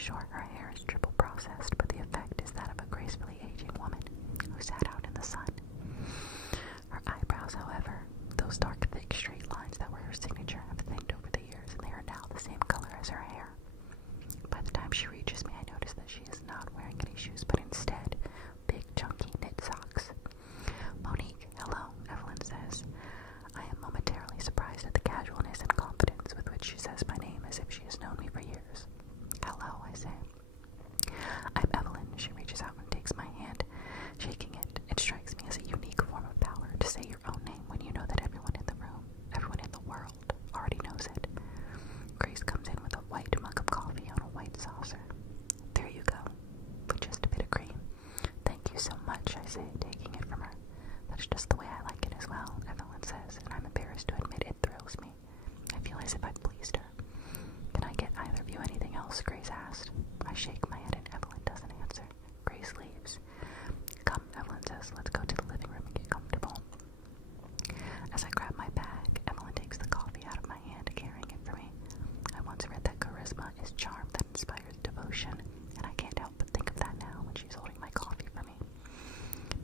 sure her hair is triple processed, but the effect is that of a gracefully aging woman who sat out in the sun. Her eyebrows, however, those dark, thick, straight lines that were her signature, have thinned over the years, and they are now the same color as her hair. By the time she reaches me, I notice that she is not wearing any shoes, but instead, big, chunky knit socks. "Monique, hello," Evelyn says. I am momentarily surprised at the casualness and confidence with which she says my name as if she has known me for years. "Hello," I say. "I'm Evelyn." She reaches out and takes my hand, shaking it. It strikes me as a unique form of power to say your own name when you know that everyone in the room, everyone in the world, already knows it. Grace comes in with a white mug of coffee on a white saucer. "There you go, with just a bit of cream." "Thank you so much," I say, taking it from her. "That's just the way I like it as well," Evelyn says, and I'm embarrassed to admit it thrills me. I feel as if I've pleased her. "Can I get either of you anything else?" Grace asked. I shake my head and Evelyn doesn't answer. Grace leaves. "Come," Evelyn says, "let's go to the living room and get comfortable." As I grab my bag, Evelyn takes the coffee out of my hand, carrying it for me. I once read that charisma is charm that inspires devotion, and I can't help but think of that now when she's holding my coffee for me.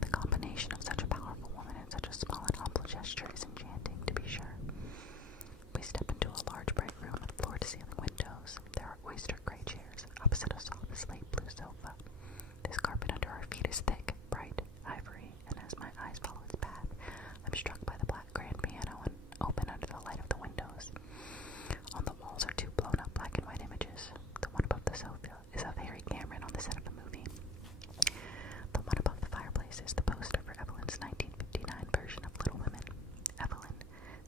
The combination of such a powerful woman and such a small and humble gesture is enchanting, to be sure. We step into a large bright room with floor-to-ceiling windows. There are oyster-gray chairs opposite a soft slate blue sofa. This carpet under our feet is thick, bright, ivory, and as my eyes follow its path, I'm struck by the black grand piano and open under the light of the windows. On the walls are two blown-up black and white images. The one above the sofa is of Harry Cameron on the set of a movie. The one above the fireplace is the poster for Evelyn's 1959 version of Little Women. Evelyn,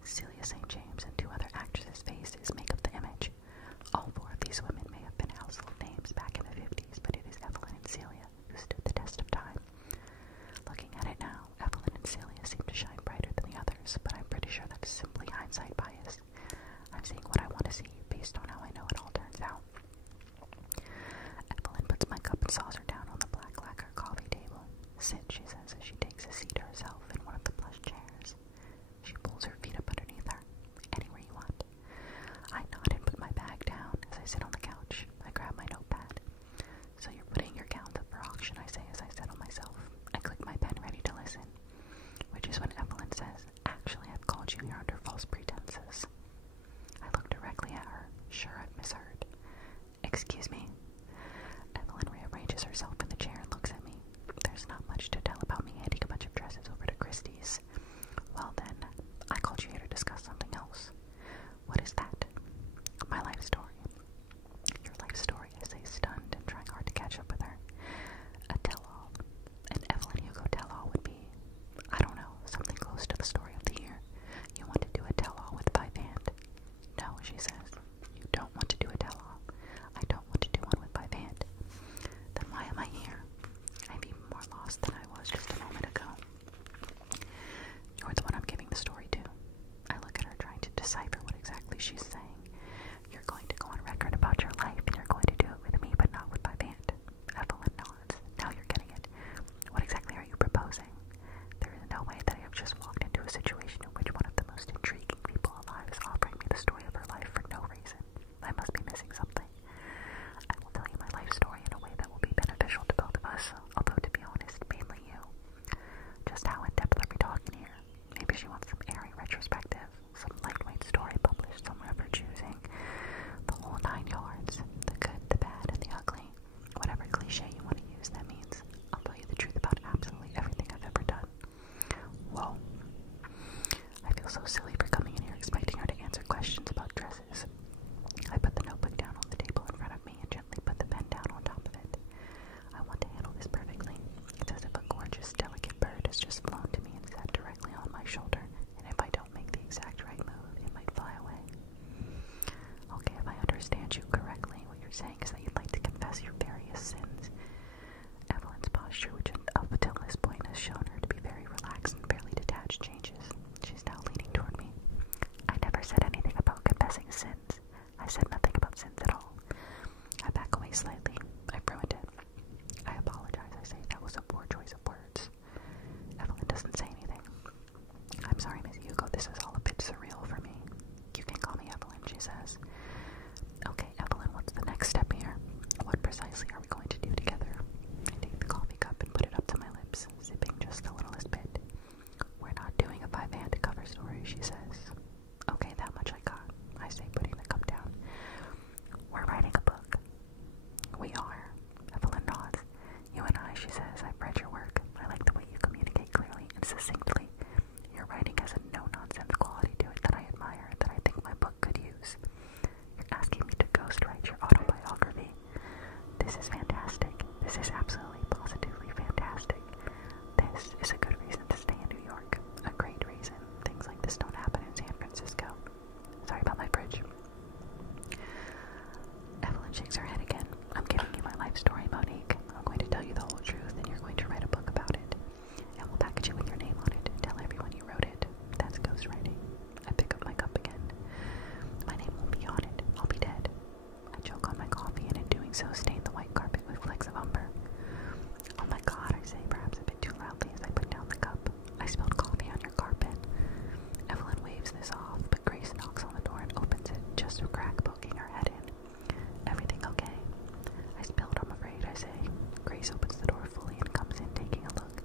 Celia St. James, and two other actresses' faces make up the image. All four of these women may have been household names back in the 50s, but it is Evelyn and Celia who stood the test of time. Looking at it now, Evelyn and Celia seem to shine brighter than the others, but I'm pretty sure that's simply hindsight bias. I'm seeing what I want to see based on how I know it all turns out. Evelyn puts my cup and saucer down on the black lacquer coffee table. "Sit," she says as she takes a seat herself in one of the plush chairs. She pulls her feet up underneath her. "Anywhere you want." I nod and put my bag down. As I sit on the couch, I grab my notepad. "So you're putting your gowns up for auction," I say as I settle myself. I click my pen ready to listen, which is when Evelyn says, "Actually, I've called you here under false pretenses." I look directly at her, sure I've misheard. "Excuse me?" Evelyn rearranges herself in the chair and looks at me. There's not much to tell about me handing a bunch of dresses over to Christie's. "Well then, I called you here to discuss something else." "What is that?" "My life story." "Your life story," I say, stunned and trying hard to catch up with her. "A tell-all. An Evelyn Hugo tell-all would be, I don't know, something close to the story of the year. You want to do a tell-all with Vivant?" "No," she says. "You don't want to do a tell-all." "I don't want to do one with Vivant." "Then why am I here?" I'm even more lost than I was just a moment ago. "You're the one I'm giving the story to." I look at her, trying to decipher what exactly she's saying. "You're going to go on record about your life, and you're going to do it with me, but not with Vivant." Evelyn nods. "Now you're getting it. What exactly are you proposing?" There is no way that I have just walked into a situation in which one of the most intriguing people alive is offering me the story of her life for no reason. I must be missing something. I will tell you my life story in a way that will be beneficial to both of us, although to be honest, mainly you. Just how in-depth are we talking here? Maybe she wants some airy retrospective, some lightweight story published somewhere of her choosing. The whole 9 yards, the good, the bad, and the ugly. Whatever cliche you want to use, that means I'll tell you the truth about absolutely everything I've ever done. Whoa. I feel so silly for coming in here expecting her to answer questions about dresses. I put the notebook down on the table in front of me and gently put the pen down on top of it. I want to handle this perfectly. It's as if a gorgeous, delicate bird has just flown to me and sat directly on my shoulder, and if I don't make the exact right move, it might fly away. Okay, if I understand you correctly, what you're saying is that you'd like to confess your various sins. Evelyn's posture, which up until this point has shown her to be very relaxed and fairly detached, changes. She's now leaning toward me. "I never said anything about confessing sins. I said nothing about sins at all." I back away slightly. I've ruined it. "I apologize," I say. "That was a poor choice of words." Evelyn doesn't say anything. "I'm sorry, Miss Hugo. This is all a bit surreal for me." "You can call me Evelyn," she says. "Okay, Evelyn, what's the next step here? What This is fantastic. This is absolutely, positively fantastic. This is a good reason to stay in New York. A great reason. Things like this don't happen in San Francisco. Sorry about my fridge. Evelyn shakes her head again. I'm giving you my life story, Monique. I'm going to tell you the whole truth, and you're going to write a book about it. And we'll package it with your name on it and tell everyone you wrote it. That's ghostwriting. I pick up my cup again. My name won't be on it. I'll be dead. I choke on my coffee, and in doing so, stain the white carpet with flecks of umber. Oh my God, I say, perhaps a bit too loudly as I put down the cup. I spilled coffee on your carpet. Evelyn waves this off, but Grace knocks on the door and opens it, just a crack poking her head in. Everything okay? I spilled, I'm afraid, I say. Grace opens the door fully and comes in, taking a look.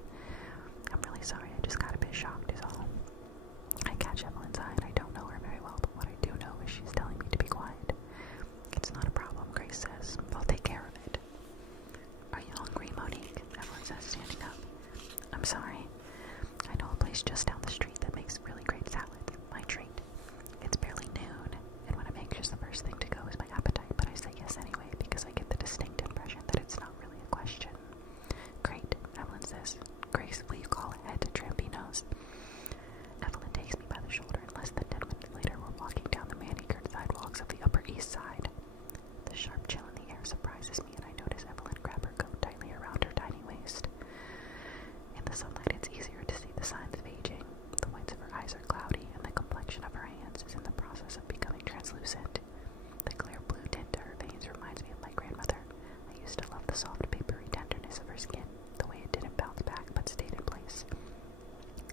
I'm really sorry, I just got a bit shocked is all. I catch Evelyn's eye, and I don't know her very well, but what I do know is she's telling me to be quiet. It's not a problem, Grace says. I'll take care of it. Are you hungry, Monique? Evelyn says, standing up. I'm sorry. I know a place just down the street that makes really great salads. My treat. It's barely noon, and when I'm anxious, the first thing to go is my appetite, but I say yes anyway because I get the distinct impression that it's not really a question. Great, Evelyn says. Grace, will you call ahead to Trampinos? Evelyn takes me by the shoulder, and less than 10 minutes later, we're walking down the manicured sidewalks of the Upper East Side. The sharp chill in the air surprises me, and I notice Evelyn grab her coat tightly around her tiny waist. In the sunlight, it's easier to see the signs of aging. The whites of her eyes are cloudy, and the complexion of her hands is in the process of becoming translucent. The clear blue tint to her veins reminds me of my grandmother. I used to love the soft, papery tenderness of her skin, the way it didn't bounce back but stayed in place.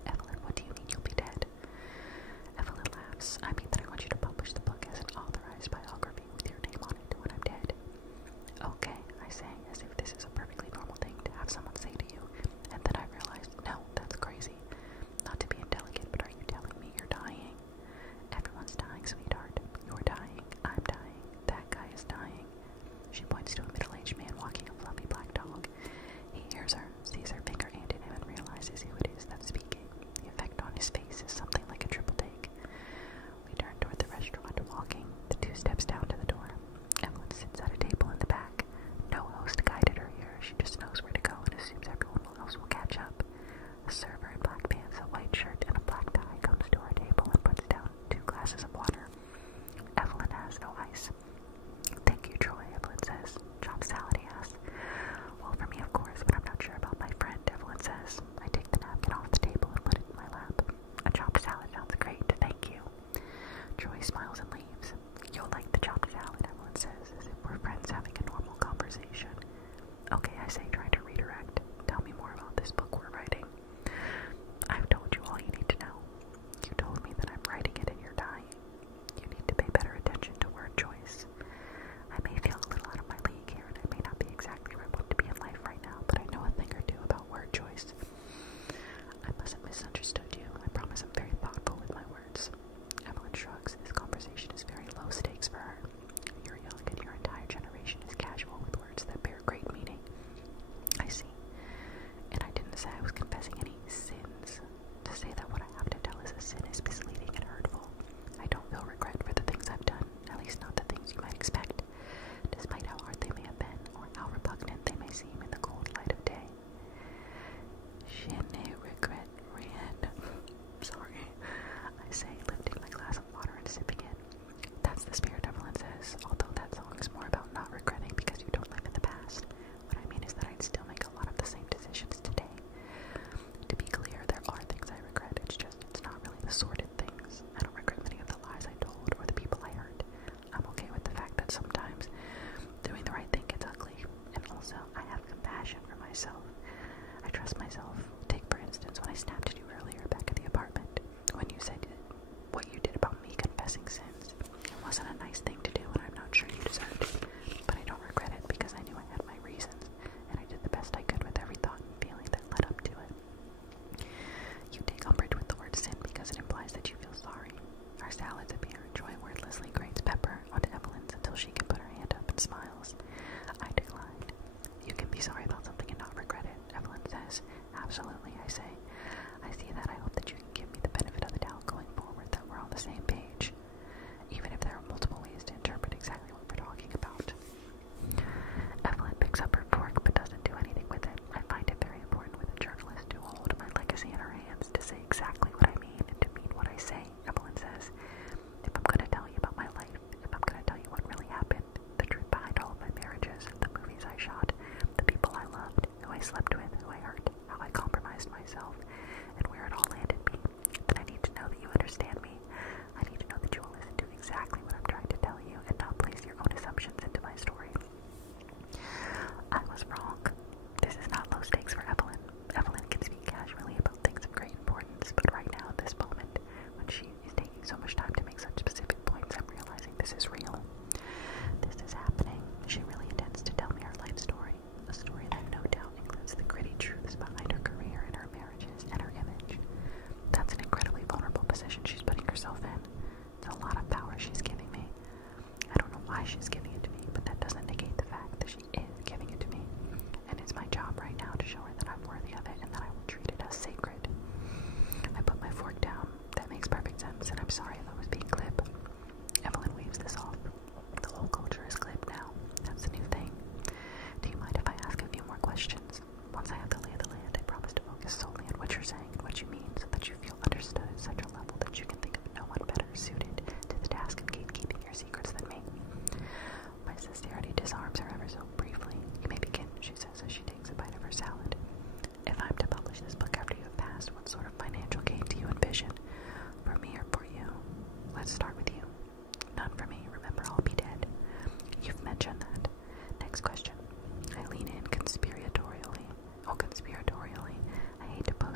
Evelyn, what do you mean you'll be dead? Evelyn laughs. I mean that I want you to publish the book as an authorized biography with your name on it when I'm dead. Okay, I say, as if this is a perfectly normal thing to have someone say to you, and then I realize, no, that's crazy. Not to be indelicate, but are you telling me you're dying? Everyone's dying, sweetheart. You're dying. I'm dying. That guy is dying. She points to a middle-aged man walking a fluffy black dog. He hears her, sees her finger aimed at him, and realizes who it is that's speaking. The effect on his face is something like a triple take. We turn toward the restaurant, walking the 2 steps down to the door. Evelyn sits at a table in the back. No host guided her here. She just knows where to go and assumes everyone else will catch up. A server in black pants, a white shirt, and a black tie comes to our table and puts down 2 glasses of water. Evelyn has no ice. Thank you, Troy, Evelyn says. Chopped salad, he asks. Well, for me, of course, but I'm not sure about my friend, Evelyn says. I take the napkin off the table and put it in my lap. A chopped salad sounds great, thank you. Troy smiles and leaves. You'll like the chopped salad, Evelyn says, as if we're friends having a normal conversation. Okay, I say, trying to redirect. Tell me more about this book we're writing. I've told you all you need to know. You told me that I'm writing it and you're dying. You need to pay better attention to word choice. I may feel a little out of my league here, and I may not be exactly where I want to be in life right now, but I know a thing or two about word choice. I mustn't misunderstood you. I promise I'm very thoughtful with my words. Evelyn shrugs. This conversation is very low stakes for her. You're young, and your entire generation is casual with words that bear great meaning. I see. And I didn't say I was confessing any sins. To say that what I have to tell is a sin is misleading and hurtful. I don't feel regret for the things I've done, at least not the things you might expect, despite how hard they may have been, or how repugnant they may seem in the cold light of day. Je ne regret rien. Sorry, I say, lifting my glass of water and sipping it. That's the spirit, Evelyn says, although that song is more about not regretting because you don't live in the past. What I mean is that I'd still make a lot of the same decisions today. To be clear, there are things I regret, it's not really the sordid things. I don't regret many of the lies I told or the people I hurt. I'm okay with the fact that sometimes doing the right thing gets ugly, and also I have compassion for myself. I trust myself. Take, for instance, when I snapped at you earlier back at the apartment, when you said what you did about me confessing sins. It wasn't a nice thing to do, and I'm not sure you deserved it, but I don't regret it because I knew I had my reasons, and I did the best I could with every thought and feeling that led up to it. You take umbrage with the word sin because it implies that you feel sorry. Our salads appear, and Joy wordlessly grates pepper onto Evelyn's until she can put her hand up and smiles. I decline. You can be sorry about something and not regret it, Evelyn says. Absolutely, I say. I see that. I hope that you can give me the benefit of the doubt going forward, that we're on the same page, even if there are multiple ways to interpret exactly what we're talking about. Evelyn picks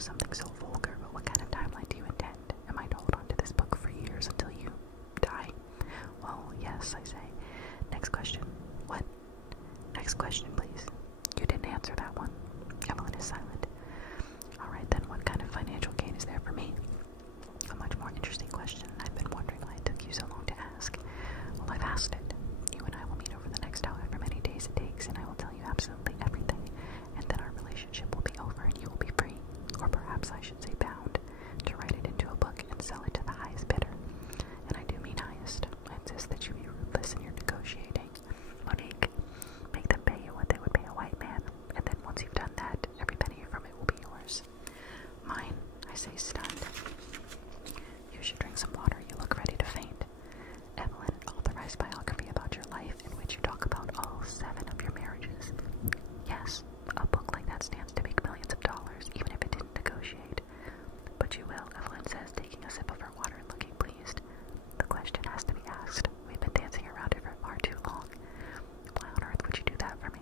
something so vulgar, but what kind of timeline do you intend? Am I to hold on to this book for years until you die? Well, yes, I say. Next question. What? Next question, please. You didn't answer that one. Evelyn is silent. Alright then, what kind of financial gain is there for me? A much more interesting question, and I've been wondering why it took you so long to ask. Well, I've asked it. You and I will meet over the next however many days it takes, and I will tell you absolutely everything, and then our relationship will be over and you will be free, or perhaps I should say bound, to write it into a book and sell it to the highest bidder. And I do mean highest. I insist that you be ruthless in your negotiating. Monique, make them pay you what they would pay a white man, and then once you've done that, every penny from it will be yours. Mine, I say, stunned. You should drink some water. You look ready to faint. Evelyn, authorized biography about your life in which you talk about all 7 of your marriages. Yes, a book like that stands to make millions of dollars, even if it didn't negotiate. But you will, Evelyn says, taking a sip of her water and looking pleased. The question has to be asked. We've been dancing around it for far too long. Why on earth would you do that for me?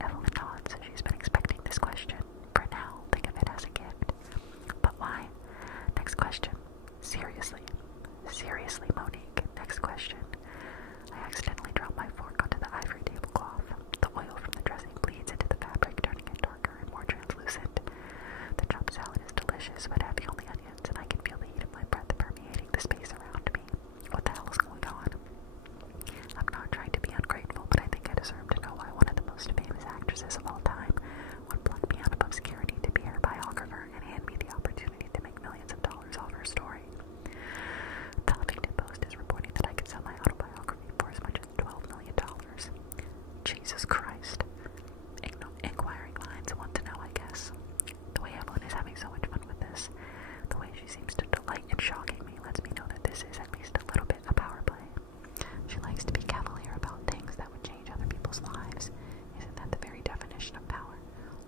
Evelyn nods. She's been expecting this question. For now, think of it as a gift. But why? Next question. Seriously. Seriously, Monique. Next question. I accidentally dropped my fork onto the ivory tablecloth. The oil from the dressing bleeds into the fabric, turning it darker and more translucent. The chopped salad is delicious, but heavy on the onions, and I can feel the heat of my breath permeating the space around me. What the hell is going on? I'm not trying to be ungrateful, but I think I deserve to know why one of the most famous actresses of all time would pluck me out of obscurity to be her biographer and hand me the opportunity to make millions of dollars off her story. The Huffington Post is reporting that I could sell my autobiography for as much as $12 million. Jesus Christ. Inquiring minds want to know, I guess. The way Evelyn is having so much fun with this, the way she seems to delight in shocking me, lets me know that this is at least a little bit a power play. She likes to be cavalier about things that would change other people's lives. Isn't that the very definition of power?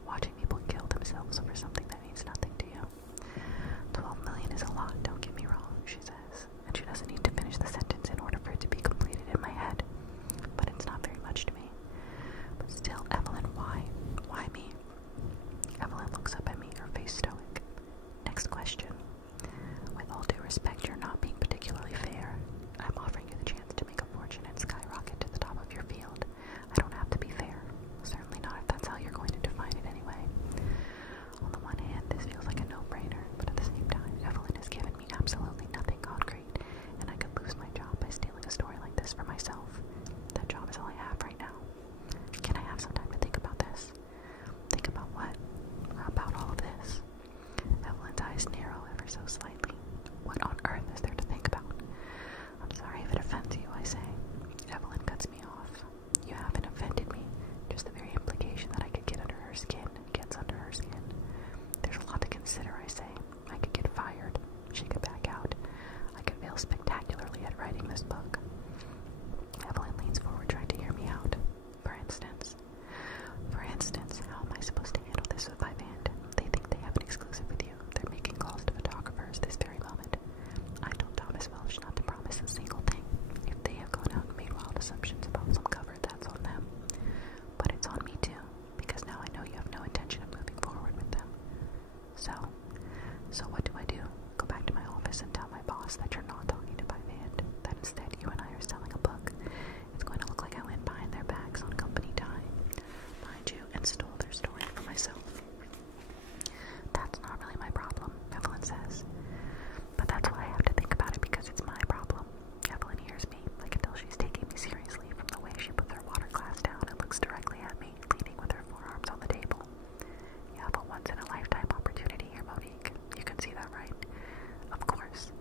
Watching people kill themselves over something that means nothing to you. 12 million is a lot, don't get me wrong, she says, and she doesn't need to finish the sentence in order for it to be completed in my head. But it's not very much to me. But still, Evelyn, why? Why me? Evelyn looks up at me, her face stoic. Next question. With all due respect, you're not being particularly fair. I'm offering you the chance to make a fortune and skyrocket to the top of your field. I don't have to be fair. Certainly not if that's how you're going to define it anyway. On the one hand, this feels like a no-brainer, but at the same time, Evelyn has given me absolutely nothing concrete, and I could lose my job by stealing a story like this for myself. That job is all I have right now. Can I have some time to think about this? Think about what? About all of this. Evelyn's eyes narrow ever so slightly. What on earth is there to think about? I'm sorry if it offends you, I say. Evelyn cuts me off. You haven't offended me. Just the very implication that I could get under her skin gets under her skin. There's a lot to consider, I say. I could get fired. She could back out. I could fail spectacularly at writing this book. Evelyn leans forward, trying to hear me out. For instance, how am I supposed to handle this with Vivant? They think they have an exclusive with you. They're making calls to photographers this very moment. I told Thomas Welsh not to promise a single thing. If they have gone out and made wild assumptions about some cover, that's on them. But it's on me too, because now I know you have no intention of moving forward with them. So what do I do? Go back to my office and tell my boss that you're not talking to Vivant, that instead you and I are selling a book. It's going to look like I went behind their backs on company time, mind you, and stole their story for myself. That's not really my problem, Evelyn says. But that's why I have to think about it, because it's my problem. Evelyn hears me. I can tell she's taking me seriously from the way she puts her water glass down and looks directly at me, leaning with her forearms on the table. You have a once-in-a-lifetime opportunity here, Monique. You can see that, right? Of course.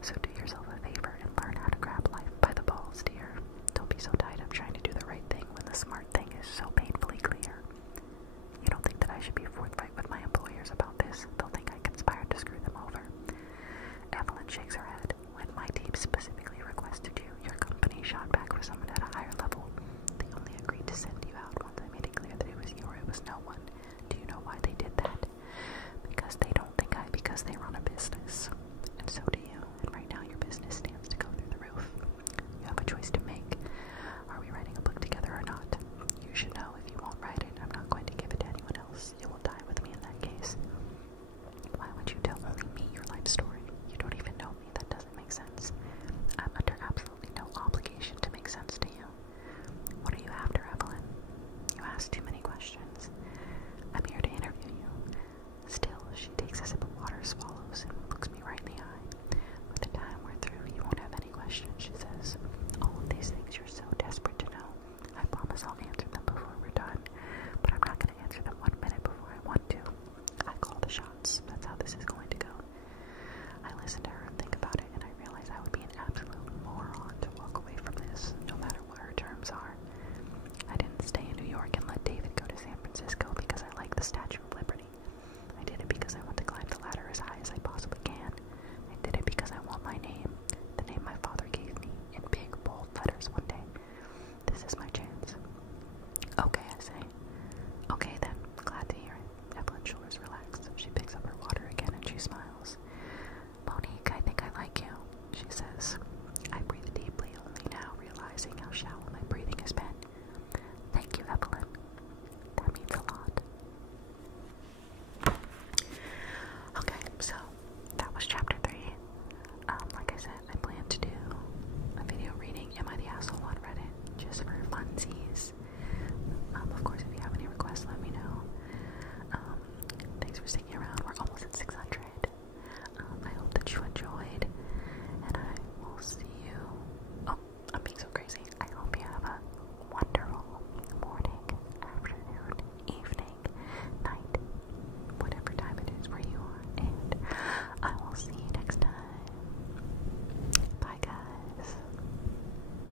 So do yourself a favor and learn how to grab life by the balls, dear. Don't be so tied up trying to do the right thing when the smart thing is so